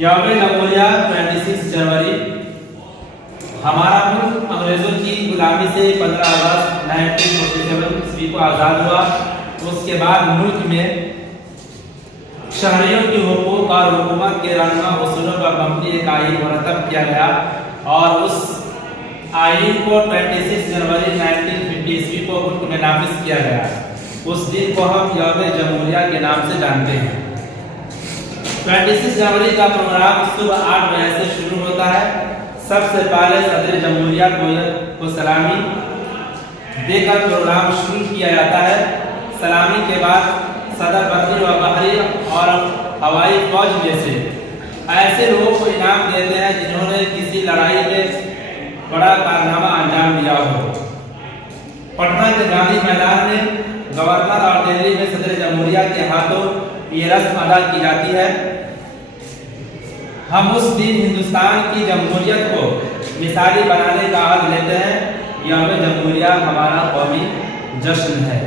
यौम जमहूरिया 26 जनवरी। हमारा मुल्क अंग्रेजों की गुलामी से 15 अगस्त 1947 ईस्वी को आज़ाद हुआ। उसके बाद मुल्क में शहरियों की हुकूक और हुकूमत के रहनुमा उसूलों पर मबनी एक आईन मुरतब किया गया और उस आईन को 26 जनवरी 1950 ईस्वी को मुल्क में नाफिज किया गया। उस दिन को हम यौम जमहूरिया के नाम से जानते हैं। 26 जनवरी का प्रोग्राम सुबह 8 बजे से शुरू होता है। सबसे पहले सदर जमहूरिया को सलामी देकर प्रोग्राम शुरू किया जाता है। सलामी के बाद सदर बर्री व बहरी और हवाई फौज में से ऐसे लोगों को इनाम देते हैं जिन्होंने किसी लड़ाई में बड़ा कारनामा अंजाम दिया हो। पटना के गांधी मैदान में गवर्नर और दिल्ली में सदर जमहूरिया के हाथों ये रस्म अदा की जाती है। हम उस दिन हिंदुस्तान की जमहूरियत को मिसाली बनाने का अहद लेते हैं। यौम जमहूरिया हमारा कौमी जश्न है।